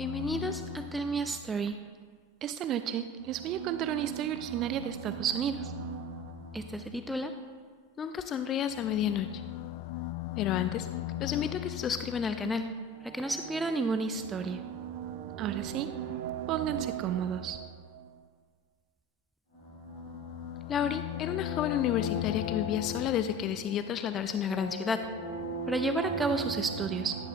Bienvenidos a Tell Me a Story. Esta noche les voy a contar una historia originaria de Estados Unidos. Esta se titula Nunca sonrías a medianoche. Pero antes, los invito a que se suscriban al canal para que no se pierda ninguna historia. Ahora sí, pónganse cómodos. Laurie era una joven universitaria que vivía sola desde que decidió trasladarse a una gran ciudad para llevar a cabo sus estudios.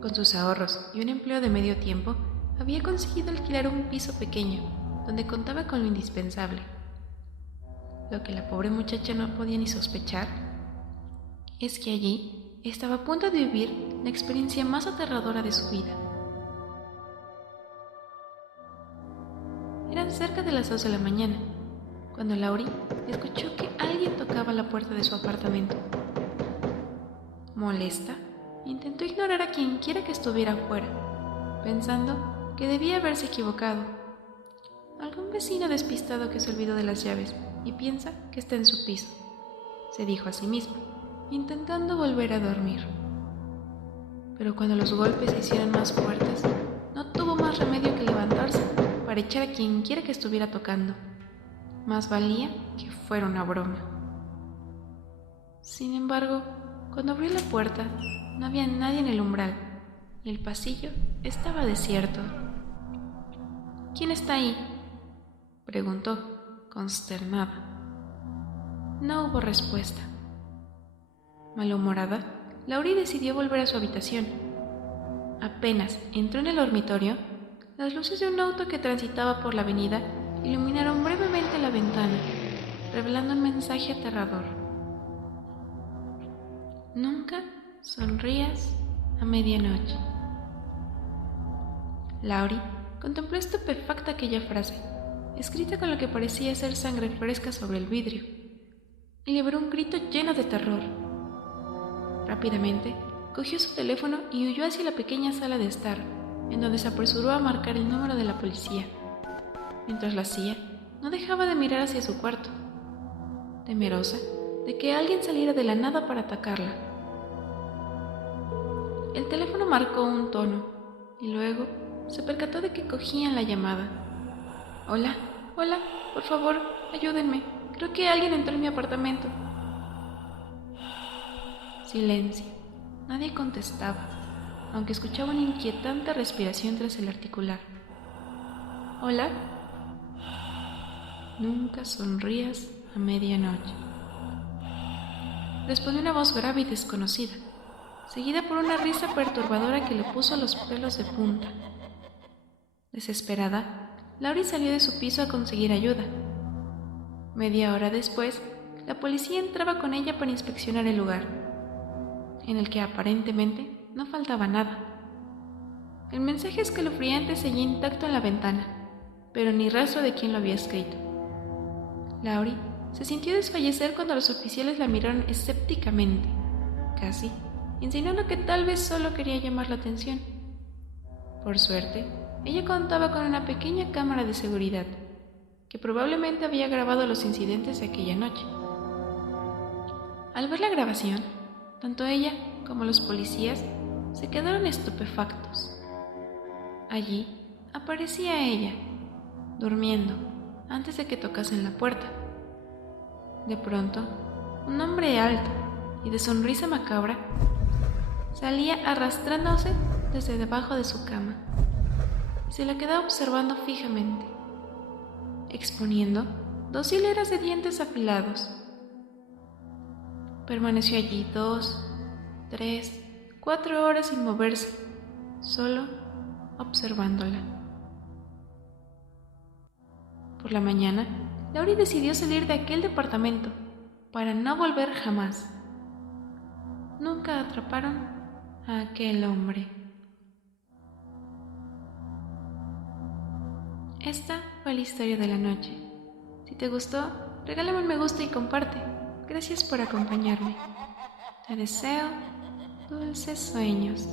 Con sus ahorros y un empleo de medio tiempo, había conseguido alquilar un piso pequeño, donde contaba con lo indispensable. Lo que la pobre muchacha no podía ni sospechar es que allí estaba a punto de vivir la experiencia más aterradora de su vida. Eran cerca de las 2 de la mañana, cuando Laurie escuchó que alguien tocaba la puerta de su apartamento. Molesta, intentó ignorar a quien quiera que estuviera afuera, pensando que debía haberse equivocado. Algún vecino despistado que se olvidó de las llaves y piensa que está en su piso, se dijo a sí mismo, intentando volver a dormir. Pero cuando los golpes se hicieron más fuertes, no tuvo más remedio que levantarse para echar a quien quiera que estuviera tocando. Más valía que fuera una broma. Sin embargo, cuando abrió la puerta, no había nadie en el umbral y el pasillo estaba desierto. ¿Quién está ahí?, preguntó, consternada. No hubo respuesta. Malhumorada, Laurie decidió volver a su habitación. Apenas entró en el dormitorio, las luces de un auto que transitaba por la avenida iluminaron brevemente la ventana, revelando un mensaje aterrador. Nunca sonrías a medianoche. Laurie contempló estupefacta aquella frase, escrita con lo que parecía ser sangre fresca sobre el vidrio, y liberó un grito lleno de terror. Rápidamente cogió su teléfono y huyó hacia la pequeña sala de estar, en donde se apresuró a marcar el número de la policía. Mientras lo hacía, no dejaba de mirar hacia su cuarto, temerosa de que alguien saliera de la nada para atacarla. El teléfono marcó un tono y luego se percató de que cogían la llamada. Hola, por favor, ayúdenme. Creo que alguien entró en mi apartamento. Silencio. Nadie contestaba, aunque escuchaba una inquietante respiración tras el articular. ¿Hola? Nunca sonrías a medianoche, respondió una voz grave y desconocida, seguida por una risa perturbadora que le puso los pelos de punta. Desesperada, Laurie salió de su piso a conseguir ayuda. Media hora después, la policía entraba con ella para inspeccionar el lugar, en el que aparentemente no faltaba nada. El mensaje escalofriante seguía intacto en la ventana, pero ni rastro de quién lo había escrito. Laurie se sintió desfallecer cuando los oficiales la miraron escépticamente, casi insinuando que tal vez solo quería llamar la atención. Por suerte, ella contaba con una pequeña cámara de seguridad, que probablemente había grabado los incidentes de aquella noche. Al ver la grabación, tanto ella como los policías se quedaron estupefactos. Allí aparecía ella, durmiendo, antes de que tocasen la puerta. De pronto, un hombre alto y de sonrisa macabra salía arrastrándose desde debajo de su cama y se la quedaba observando fijamente, exponiendo 2 hileras de dientes afilados. Permaneció allí 2, 3, 4 horas sin moverse, solo observándola. Por la mañana, Laurie decidió salir de aquel departamento para no volver jamás. Nunca atraparon a aquel hombre. Esta fue la historia de la noche. Si te gustó, regálame un me gusta y comparte. Gracias por acompañarme. Te deseo dulces sueños.